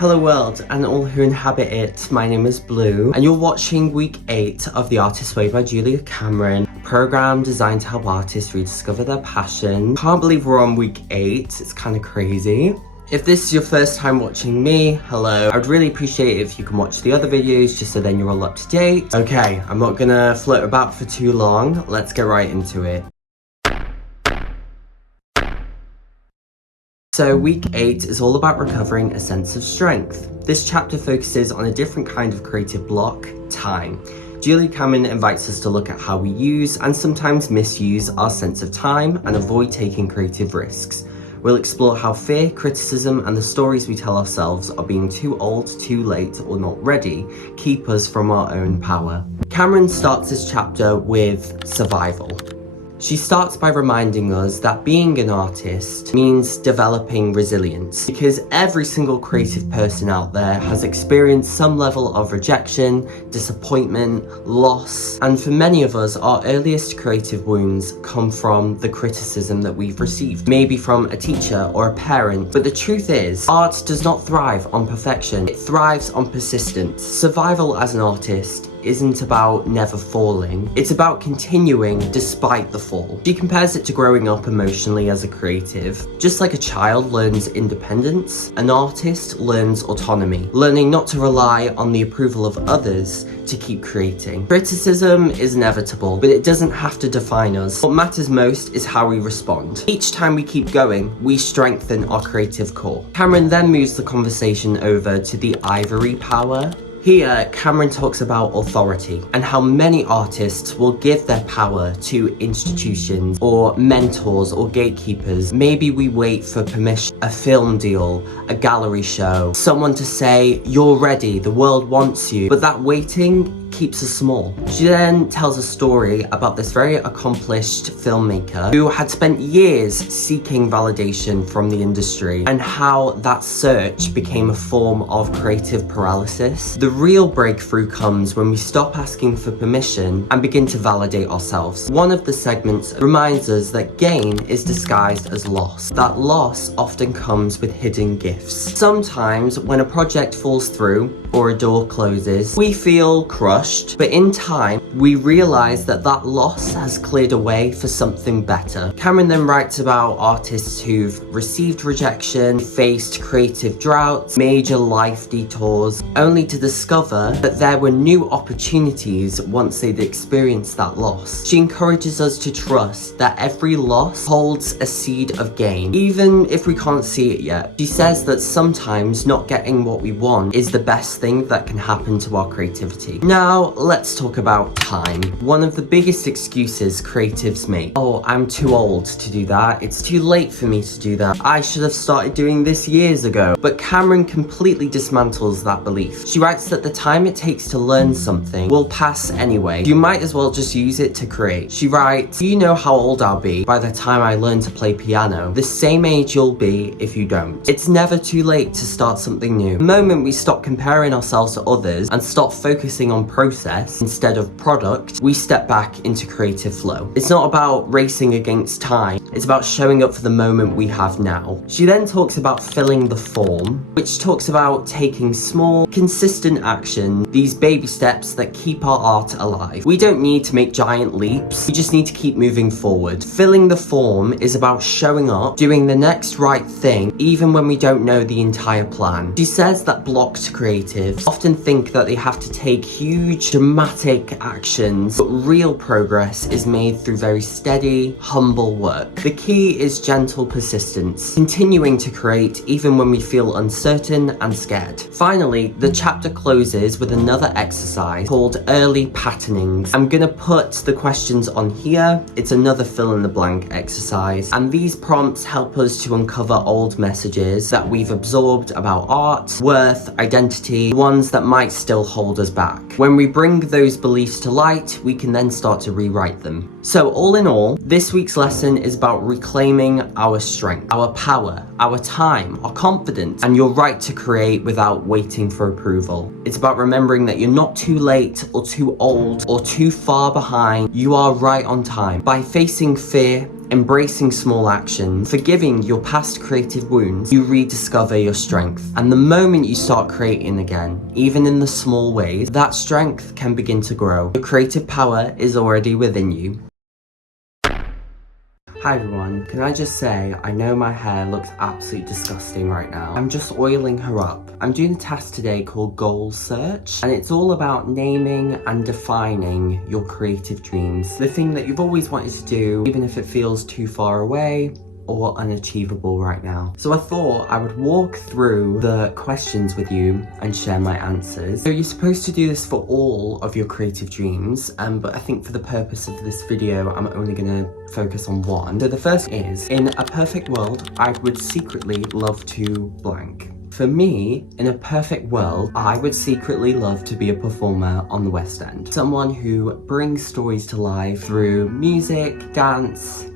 Hello world and all who inhabit it, my name is Blue and you're watching week 8 of The Artist's Way by Julia Cameron, a program designed to help artists rediscover their passion. Can't believe we're on week 8, it's kind of crazy. If this is your first time watching me, hello. I'd really appreciate it if you can watch the other videos just so then you're all up to date. Okay, I'm not gonna float about for too long, let's get right into it. So week 8 is all about recovering a sense of strength. This chapter focuses on a different kind of creative block, time. Julia Cameron invites us to look at how we use and sometimes misuse our sense of time and avoid taking creative risks. We'll explore how fear, criticism and the stories we tell ourselves are being too old, too late or not ready keep us from our own power. Cameron starts this chapter with survival. She starts by reminding us that being an artist means developing resilience, because every single creative person out there has experienced some level of rejection, disappointment, loss, and for many of us, our earliest creative wounds come from the criticism that we've received, maybe from a teacher or a parent. But the truth is, art does not thrive on perfection, it thrives on persistence. Survival as an artist isn't about never falling, it's about continuing despite the fall. She compares it to growing up emotionally as a creative. Just like a child learns independence, an artist learns autonomy, learning not to rely on the approval of others to keep creating. Criticism is inevitable, but it doesn't have to define us. What matters most is how we respond. Each time we keep going, we strengthen our creative core. Cameron then moves the conversation over to the ivory power. Here, Cameron talks about authority and how many artists will give their power to institutions or mentors or gatekeepers. Maybe we wait for permission, a film deal, a gallery show, someone to say, you're ready, the world wants you, but that waiting keeps us small. She then tells a story about this very accomplished filmmaker who had spent years seeking validation from the industry and how that search became a form of creative paralysis. The real breakthrough comes when we stop asking for permission and begin to validate ourselves. One of the segments reminds us that gain is disguised as loss. That loss often comes with hidden gifts. Sometimes when a project falls through or a door closes, we feel crushed, but in time, we realize that that loss has cleared a way for something better. Cameron then writes about artists who've received rejection, faced creative droughts, major life detours, only to discover that there were new opportunities once they'd experienced that loss. She encourages us to trust that every loss holds a seed of gain, even if we can't see it yet. She says that sometimes not getting what we want is the best thing that can happen to our creativity. Now, let's talk about time. One of the biggest excuses creatives make. Oh, I'm too old to do that. It's too late for me to do that. I should have started doing this years ago. But Cameron completely dismantles that belief. She writes that the time it takes to learn something will pass anyway. You might as well just use it to create. She writes, do you know how old I'll be by the time I learn to play piano? The same age you'll be if you don't. It's never too late to start something new. The moment we stop comparing ourselves to others and stop focusing on process instead of product, we step back into creative flow. It's not about racing against time, it's about showing up for the moment we have now. She then talks about filling the form, which talks about taking small, consistent action, these baby steps that keep our art alive. We don't need to make giant leaps, we just need to keep moving forward. Filling the form is about showing up, doing the next right thing, even when we don't know the entire plan. She says that blocked creatives often think that they have to take huge, dramatic actions, but real progress is made through very steady, humble work. The key is gentle persistence, continuing to create even when we feel uncertain and scared. Finally, the chapter closes with another exercise called early patternings. I'm gonna put the questions on here. It's another fill in the blank exercise, and these prompts help us to uncover old messages that we've absorbed about art, worth, identity, ones that might still hold us back. When we bring those beliefs to light, we can then start to rewrite them. So all in all, this week's lesson is about reclaiming our strength, our power, our time, our confidence, and your right to create without waiting for approval. It's about remembering that you're not too late or too old or too far behind. You are right on time. By facing fear, embracing small action, forgiving your past creative wounds, you rediscover your strength. And the moment you start creating again, even in the small ways, that strength can begin to grow. Your creative power is already within you. Hi everyone, can I just say, I know my hair looks absolutely disgusting right now. I'm just oiling her up. I'm doing a task today called Goal Search, and it's all about naming and defining your creative dreams. The thing that you've always wanted to do, even if it feels too far away or unachievable right now. So I thought I would walk through the questions with you and share my answers. So you're supposed to do this for all of your creative dreams, but I think for the purpose of this video, I'm only gonna focus on one. So the first is, in a perfect world, I would secretly love to blank. For me, in a perfect world, I would secretly love to be a performer on the West End. Someone who brings stories to life through music, dance,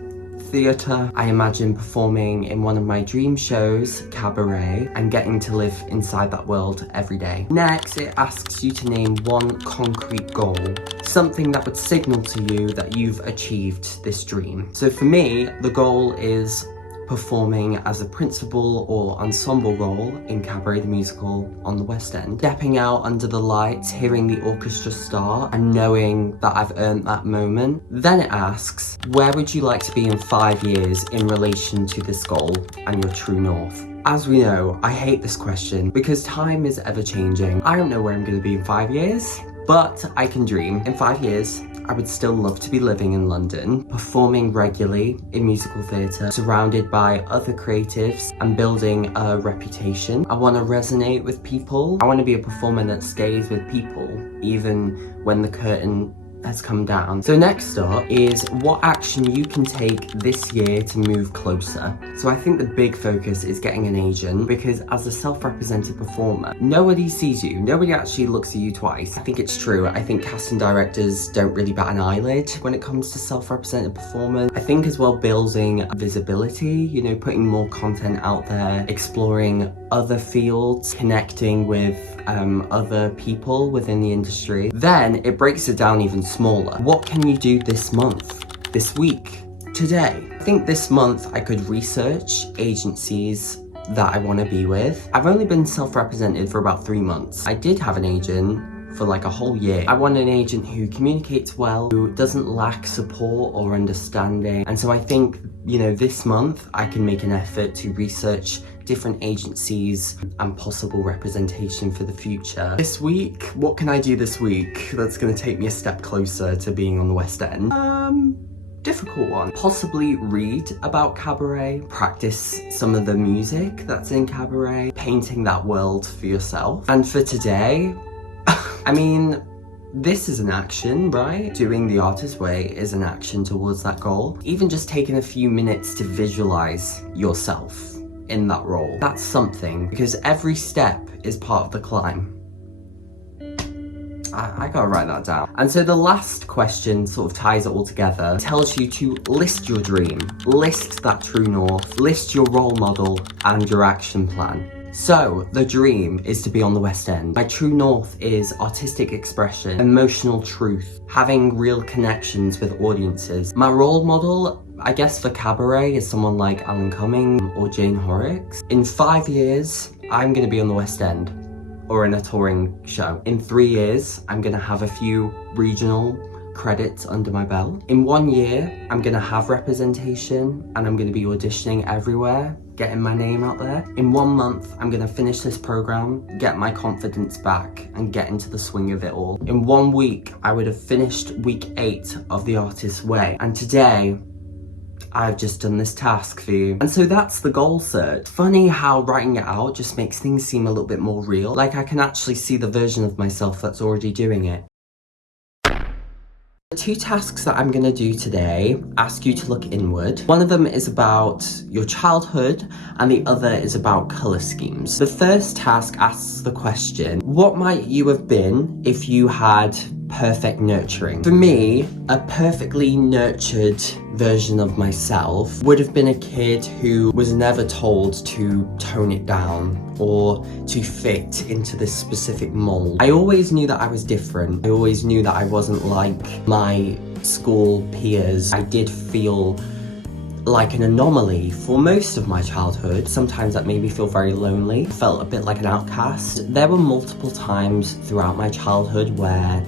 theatre. I imagine performing in one of my dream shows, Cabaret, and getting to live inside that world every day. Next, it asks you to name one concrete goal, something that would signal to you that you've achieved this dream. So for me, the goal is performing as a principal or ensemble role in Cabaret the Musical on the West End. Stepping out under the lights, hearing the orchestra start, and knowing that I've earned that moment. Then it asks, where would you like to be in 5 years in relation to this goal and your true north? As we know, I hate this question because time is ever changing. I don't know where I'm going to be in 5 years, but I can dream. In 5 years, I would still love to be living in London, performing regularly in musical theatre, surrounded by other creatives and building a reputation. I want to resonate with people. I want to be a performer that stays with people, even when the curtain has come down. So next up is what action you can take this year to move closer. So I think the big focus is getting an agent, because as a self-represented performer, nobody sees you, nobody actually looks at you twice. I think it's true. I think casting directors don't really bat an eyelid when it comes to self-represented performers. I think as well building visibility, you know, putting more content out there, exploring other fields, connecting with other people within the industry. Then it breaks it down even smaller. What can you do this month, this week, today? I think this month I could research agencies that I want to be with. I've only been self-represented for about 3 months. I did have an agent for like a whole year. I want an agent who communicates well, who doesn't lack support or understanding. And so I think, you know, this month I can make an effort to research different agencies and possible representation for the future. This week, what can I do this week that's gonna take me a step closer to being on the West End? Difficult one. Possibly read about Cabaret, practice some of the music that's in Cabaret, painting that world for yourself. And for today, I mean, this is an action, right? Doing the artist way is an action towards that goal. Even just taking a few minutes to visualize yourself in that role. That's something, because every step is part of the climb. I gotta write that down. And so the last question sort of ties it all together, tells you to list your dream, list that true north, list your role model and your action plan. So, the dream is to be on the West End. My true north is artistic expression, emotional truth, having real connections with audiences. My role model, I guess for Cabaret, is someone like Alan Cumming or Jane Horrocks. In 5 years, I'm gonna be on the West End or in a touring show. In 3 years, I'm gonna have a few regional credits under my belt. In 1 year, I'm gonna have representation and I'm gonna be auditioning everywhere, getting my name out there. In 1 month, I'm gonna finish this program, get my confidence back and get into the swing of it all. In 1 week, I would have finished week 8 of The Artist's Way. And today, I've just done this task for you. And so that's the goal search. Funny how writing it out just makes things seem a little bit more real. Like I can actually see the version of myself that's already doing it. The 2 tasks that I'm gonna do today ask you to look inward. One of them is about your childhood and the other is about colour schemes. The first task asks the question, what might you have been if you had perfect nurturing? For me, a perfectly nurtured version of myself would have been a kid who was never told to tone it down or to fit into this specific mold. I always knew that I was different. I always knew that I wasn't like my school peers. I did feel like an anomaly for most of my childhood. Sometimes that made me feel very lonely, felt a bit like an outcast. There were multiple times throughout my childhood where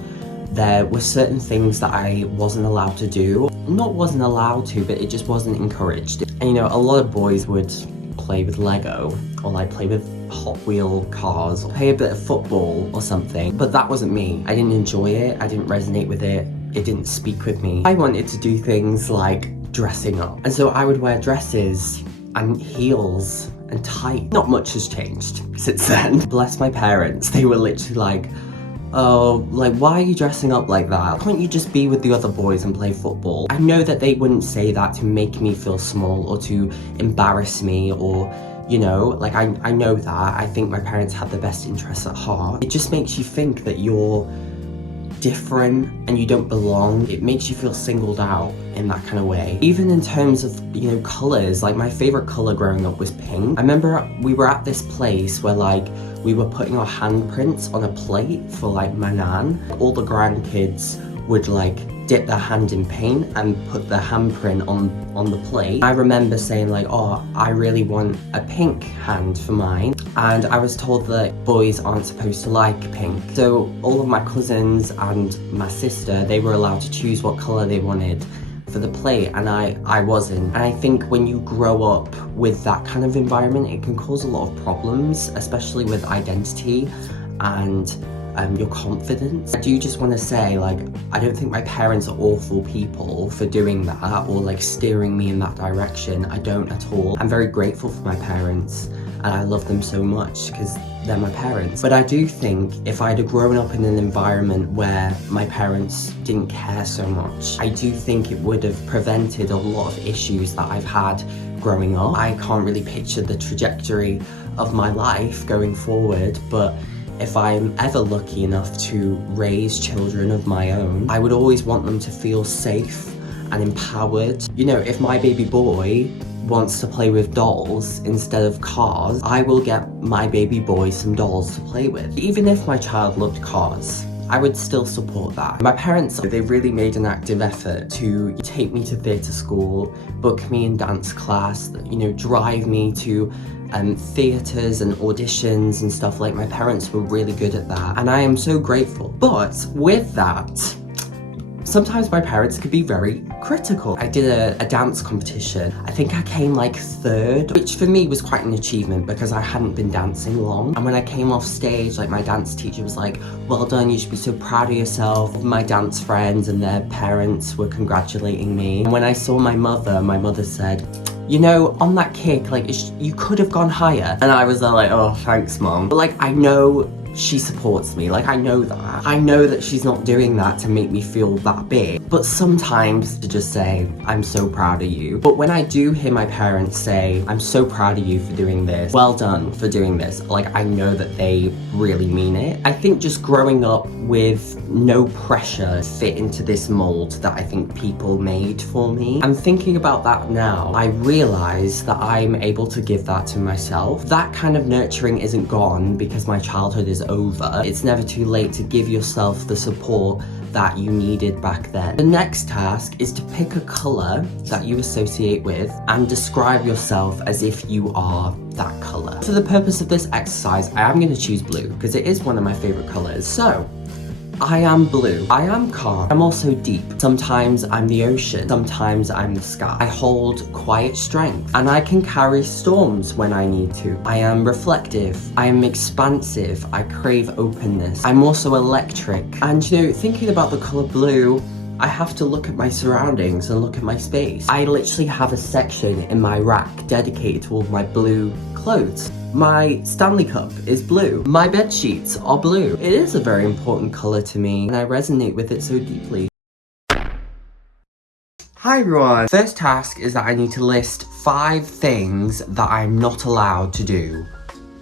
there were certain things that I wasn't allowed to do. Not wasn't allowed to, but it just wasn't encouraged. And you know, a lot of boys would play with Lego, or like play with Hot Wheel cars, or play a bit of football or something, but that wasn't me. I didn't enjoy it, I didn't resonate with it, it didn't speak with me. I wanted to do things like dressing up, and so I would wear dresses and heels and tight. Not much has changed since then. Bless my parents, they were literally like, oh, like, why are you dressing up like that? Can't you just be with the other boys and play football? I know that they wouldn't say that to make me feel small or to embarrass me, or, you know, like, I know that. I think my parents had the best interests at heart. It just makes you think that you're different and you don't belong. It makes you feel singled out in that kind of way. Even in terms of, you know, colours, like my favourite colour growing up was pink. I remember we were at this place where like we were putting our handprints on a plate for like my nan. All the grandkids would like dip their hand in paint and put their handprint on the plate. I remember saying like, oh, I really want a pink hand for mine. And I was told that boys aren't supposed to like pink. So all of my cousins and my sister, they were allowed to choose what colour they wanted for the plate, and I wasn't. And I think when you grow up with that kind of environment, it can cause a lot of problems, especially with identity and your confidence. I do just want to say, like, I don't think my parents are awful people for doing that or like steering me in that direction. I don't at all. I'm very grateful for my parents and I love them so much because they're my parents. But I do think if I'd have grown up in an environment where my parents didn't care so much, I do think it would have prevented a lot of issues that I've had growing up. I can't really picture the trajectory of my life going forward, but if I'm ever lucky enough to raise children of my own, I would always want them to feel safe and empowered. You know, if my baby boy wants to play with dolls instead of cars, I will get my baby boy some dolls to play with. Even if my child loved cars, I would still support that. My parents, they really made an active effort to take me to theatre school, book me in dance class, you know, drive me to theatres and auditions and stuff. Like, my parents were really good at that, and I am so grateful. But with that, sometimes my parents could be very critical. I did a dance competition. I think I came like third, which for me was quite an achievement because I hadn't been dancing long. And when I came off stage, like, my dance teacher was like, well done, you should be so proud of yourself. My dance friends and their parents were congratulating me. And when I saw my mother said, you know, on that kick, like, you could have gone higher. And I was like, oh, thanks, Mom. But like, I know she supports me, like, I know that. I know that she's not doing that to make me feel that big, but sometimes to just say, I'm so proud of you. But when I do hear my parents say, I'm so proud of you for doing this, well done for doing this, like, I know that they really mean it. I think just growing up with no pressure fit into this mold that I think people made for me, I'm thinking about that now. I realize that I'm able to give that to myself. That kind of nurturing isn't gone because my childhood is over. It's never too late to give yourself the support that you needed back then. The next task is to pick a colour that you associate with and describe yourself as if you are that colour. For the purpose of this exercise, I am going to choose blue because it is one of my favourite colours. So, I am blue. I am calm. I'm also deep. Sometimes I'm the ocean. Sometimes I'm the sky. I hold quiet strength and I can carry storms when I need to. I am reflective. I am expansive. I crave openness. I'm also electric. And you know, thinking about the colour blue, I have to look at my surroundings and look at my space. I literally have a section in my rack dedicated to all my blue clothes. My Stanley Cup is blue. My bed sheets are blue. It is a very important colour to me and I resonate with it so deeply. Hi everyone. First task is that I need to list 5 things that I'm not allowed to do.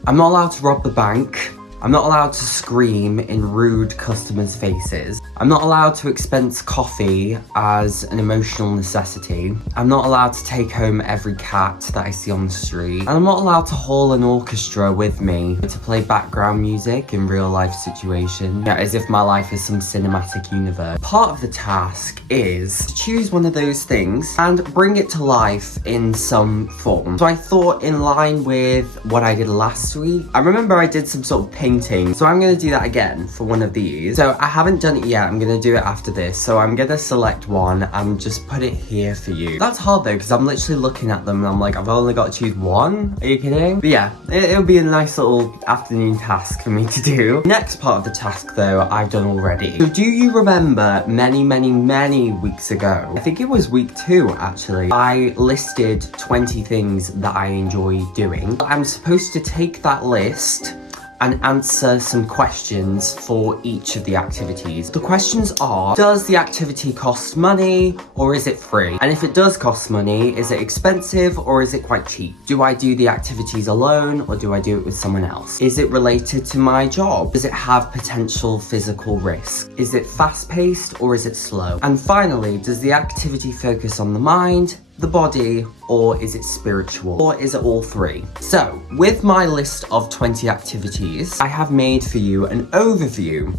I'm not allowed to rob the bank. I'm not allowed to scream in rude customers' faces. I'm not allowed to expense coffee as an emotional necessity. I'm not allowed to take home every cat that I see on the street. And I'm not allowed to haul an orchestra with me to play background music in real life situations, as if my life is some cinematic universe. Part of the task is to choose one of those things and bring it to life in some form. So I thought, in line with what I did last week, I remember I did some sort of painting, so I'm gonna do that again for one of these. So I haven't done it yet, I'm gonna do it after this. So I'm gonna select one and just put it here for you. That's hard though, because I'm literally looking at them and I'm like, I've only got to choose one? Are you kidding? But yeah, it'll be a nice little afternoon task for me to do. Next part of the task though, I've done already. So do you remember many weeks ago, I think it was week 2 actually, I listed 20 things that I enjoy doing. I'm supposed to take that list and answer some questions for each of the activities. The questions are, does the activity cost money or is it free? And if it does cost money, is it expensive or is it quite cheap? Do I do the activities alone or do I do it with someone else? Is it related to my job? Does it have potential physical risk? Is it fast-paced or is it slow? And finally, does the activity focus on the mind, the body, or is it spiritual? Or is it all three? So, with my list of 20 activities, I have made for you an overview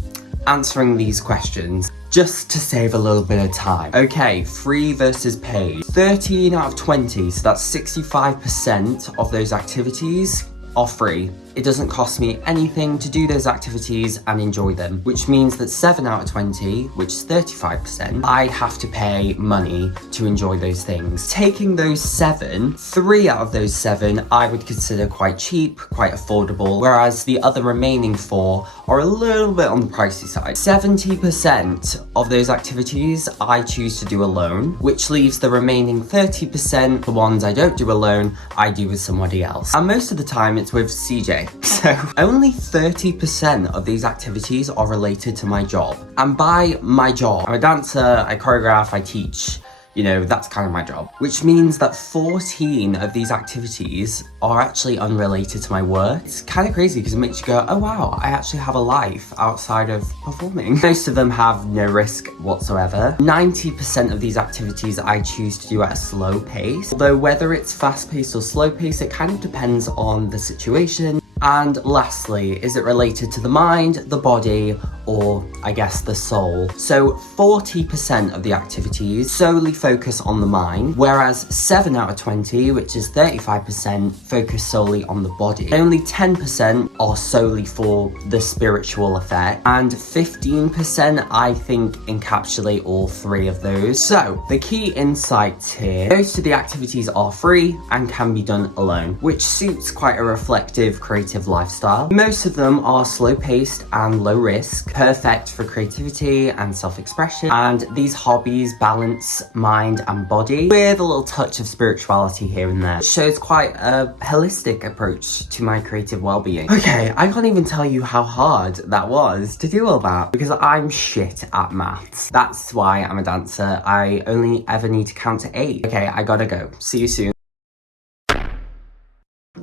answering these questions just to save a little bit of time. Okay, free versus paid. 13 out of 20, so that's 65% of those activities are free. It doesn't cost me anything to do those activities and enjoy them, which means that 7 out of 20, which is 35%, I have to pay money to enjoy those things. Taking those 7, 3 out of those 7 I would consider quite cheap, quite affordable, whereas the other remaining 4 are a little bit on the pricey side. 70% of those activities I choose to do alone, which leaves the remaining 30%, the ones I don't do alone, I do with somebody else. And most of the time it's with CJ. So only 30% of these activities are related to my job. And by my job, I'm a dancer, I choreograph, I teach, you know, that's kind of my job. Which means that 14 of these activities are actually unrelated to my work. It's kind of crazy because it makes you go, oh wow, I actually have a life outside of performing. Most of them have no risk whatsoever. 90% of these activities I choose to do at a slow pace. Although whether it's fast paced or slow paced, it kind of depends on the situation. And lastly, is it related to the mind, the body, or I guess the soul? So 40% of the activities solely focus on the mind, whereas 7 out of 20, which is 35%, focus solely on the body. Only 10% are solely for the spiritual effect, and 15% I think encapsulate all 3 of those. So the key insights here, most of the activities are free and can be done alone, which suits quite a reflective, creative lifestyle. Most of them are slow-paced and low risk, perfect for creativity and self-expression, and these hobbies balance mind and body with a little touch of spirituality here and there. It shows quite a holistic approach to my creative well-being. Okay, I can't even tell you how hard that was to do all that because I'm shit at maths. That's why I'm a dancer. I only ever need to count to 8. Okay, I gotta go. See you soon.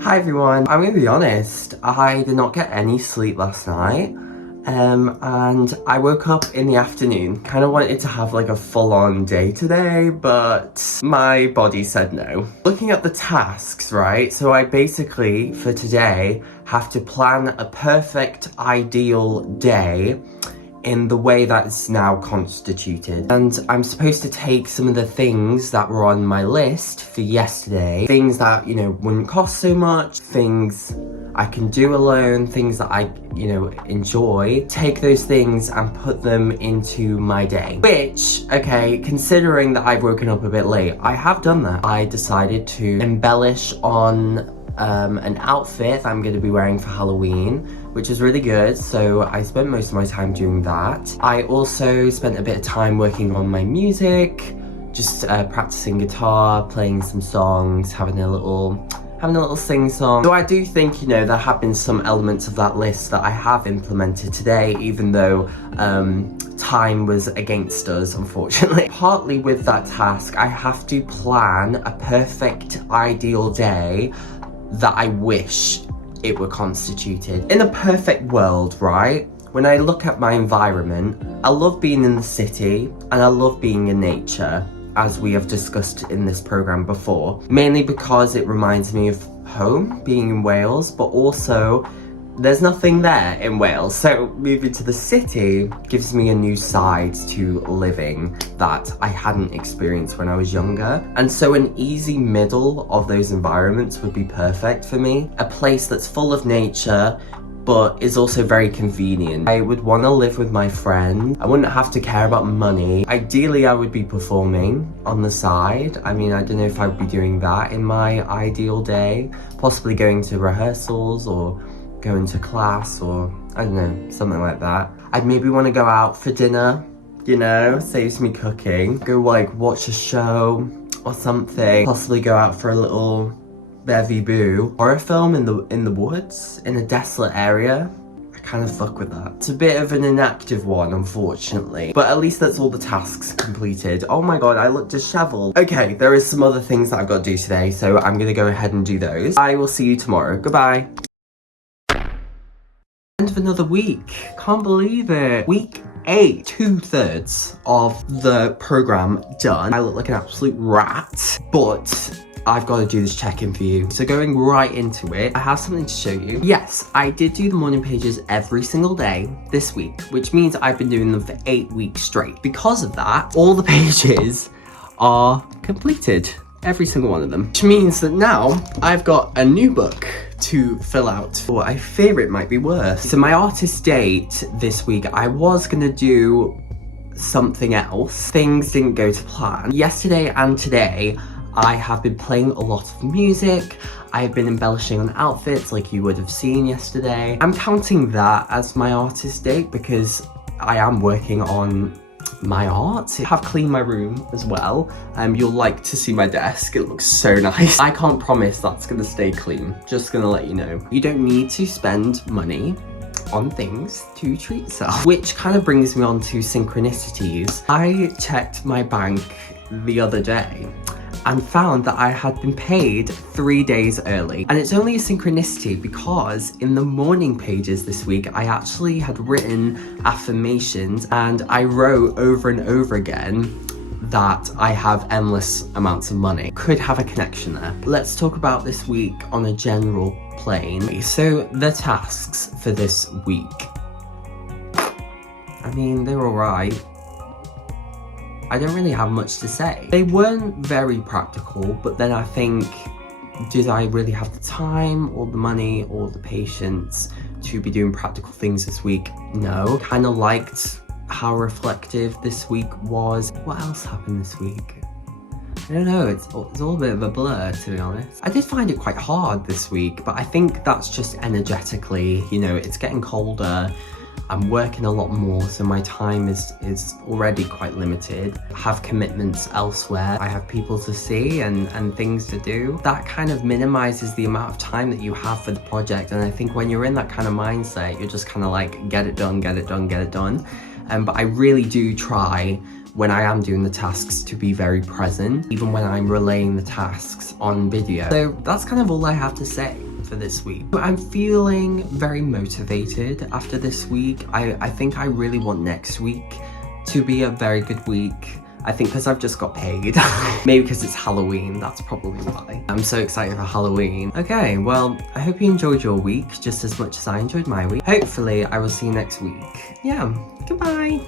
Hi everyone, I'm gonna be honest, I did not get any sleep last night, and I woke up in the afternoon. Kind of wanted to have like a full-on day today, but my body said no. Looking at the tasks, right, so I basically, for today, have to plan a perfect, ideal day in the way that's now constituted. And I'm supposed to take some of the things that were on my list for yesterday, things that, you know, wouldn't cost so much, things I can do alone, things that I, you know, enjoy, take those things and put them into my day. Which, okay, considering that I've woken up a bit late, I have done that. I decided to embellish on an outfit that I'm going to be wearing for Halloween, which is really good, so I spent most of my time doing that. I also spent a bit of time working on my music, just practicing guitar, playing some songs, having a little sing-song. So I do think, you know, there have been some elements of that list that I have implemented today, even though time was against us, unfortunately. Partly with that task, I have to plan a perfect, ideal day that I wish it were constituted. In a perfect world, right, when I look at my environment, I love being in the city and I love being in nature, as we have discussed in this program before, mainly because it reminds me of home, being in Wales, but also there's nothing there in Wales, so moving to the city gives me a new side to living that I hadn't experienced when I was younger. And so an easy middle of those environments would be perfect for me. A place that's full of nature, but is also very convenient. I would want to live with my friend. I wouldn't have to care about money. Ideally, I would be performing on the side. I mean, I don't know if I would be doing that in my ideal day, possibly going to rehearsals or going to class, or I don't know, something like that. I'd maybe want to go out for dinner, you know, saves me cooking. Go like watch a show or something. Possibly go out for a little Bleu horror film in the woods, in a desolate area. I kind of fuck with that. It's a bit of an inactive one, unfortunately, but at least that's all the tasks completed. Oh my god, I look disheveled. Okay, there is some other things that I've got to do today, so I'm gonna go ahead and do those. I will see you tomorrow. Goodbye. End of another week. Can't believe it. Week 8, 2/3 of the program done. I look like an absolute rat, but I've got to do this check-in for you. So going right into it, I have something to show you. Yes, I did do the morning pages every single day this week, which means I've been doing them for 8 weeks straight. Because of that, all the pages are completed. Every single one of them. Which means that now I've got a new book to fill out. What I fear it might be worse. So my artist date this week, I was gonna do something else. Things didn't go to plan. Yesterday and today, I have been playing a lot of music. I've been embellishing on outfits like you would have seen yesterday. I'm counting that as my artist date because I am working on my art. I have cleaned my room as well. You'll like to see my desk. It looks so nice. I can't promise that's gonna stay clean. Just gonna let you know. You don't need to spend money on things to treat yourself. Which kind of brings me on to synchronicities. I checked my bank the other day and found that I had been paid 3 days early. And it's only a synchronicity because in the morning pages this week, I actually had written affirmations and I wrote over and over again that I have endless amounts of money. Could have a connection there. Let's talk about this week on a general plane. So the tasks for this week. I mean, they're alright. I don't really have much to say. They weren't very practical, but then I think, did I really have the time or the money or the patience to be doing practical things this week? No. Kind of liked how reflective this week was. What else happened this week? I don't know, it's all a bit of a blur, to be honest. I did find it quite hard this week, but I think that's just energetically, you know, it's getting colder. I'm working a lot more, so my time is already quite limited. I have commitments elsewhere. I have people to see and things to do. That kind of minimizes the amount of time that you have for the project. And I think when you're in that kind of mindset, you're just kind of like, get it done, get it done, get it done. But I really do try when I am doing the tasks to be very present, even when I'm relaying the tasks on video. So that's kind of all I have to say for this week. I'm feeling very motivated after this week. I think I really want next week to be a very good week. I think because I've just got paid. Maybe because it's Halloween, that's probably why. I'm so excited for Halloween. Okay, well, I hope you enjoyed your week just as much as I enjoyed my week. Hopefully, I will see you next week. Yeah, goodbye.